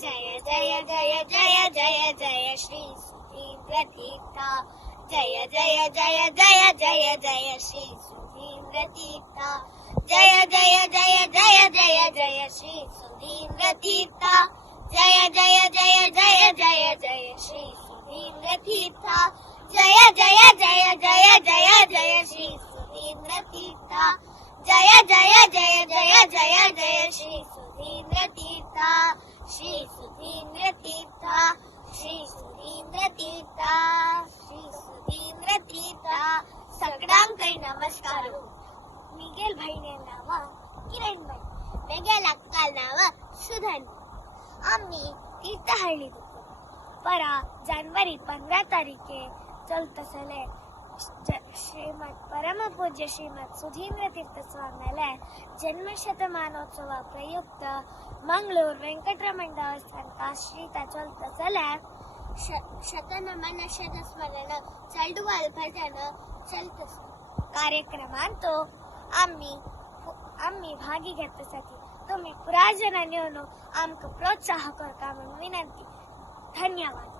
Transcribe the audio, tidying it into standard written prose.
जय जय जय जय जय जय श्री सुधींद्र तीर्थ जय जय जय जय जय जय श्री सुधींद्र तीर्थ जय जय जय जय जय जय श्री सुधींद्र तीर्थ जय जय जय जय जय जय श्री सुधींद्र तीर्थ जय जय जय जय जय जय श्री सुधींद्र तीर्थ जय जय जय जय जय जय श्री सुधींद्र तीर्थ श्री सुधींद्र तीर्थ श्री सुधींद्र तीर्थ श्री सुधींद्र तीर्थ सगळ्यांकडे नमस्कार मिगेल भाईने नाव किरण भाई मेगेल अक्काल नाव सुधन आम्ही तीर्थहಳ್ಳಿ परा जनवरी 15 तारीखे चलतसले ಶ್ರೀಮದ್ ಪರಮ ಪೂಜ್ಯ ಶ್ರೀಮದ್ ಸುಧೀಂದ್ರ ತೀರ್ಥ ಸ್ವಾಮಿಗಳ ಜನ್ಮಶತಮಾನೋತ್ಸವ ಪ್ರಯುಕ್ತ ಮಂಗಳೂರು ವೆಂಕಟರಮಣ ದೇವಸ್ಥಾನಕ್ಕೆ ಆಶ್ರಿತ ಚಲತಸಲೆ ಶತನಮನ ಶತಸ್ಮರಣ चलडुवाल भजन चलतस कार्यक्रम तो आम्ही भागी घेतसाठी तुम्ही पुराजनांनी आमक प्रोत्साह करता म्हणून विनंती. धन्यवाद.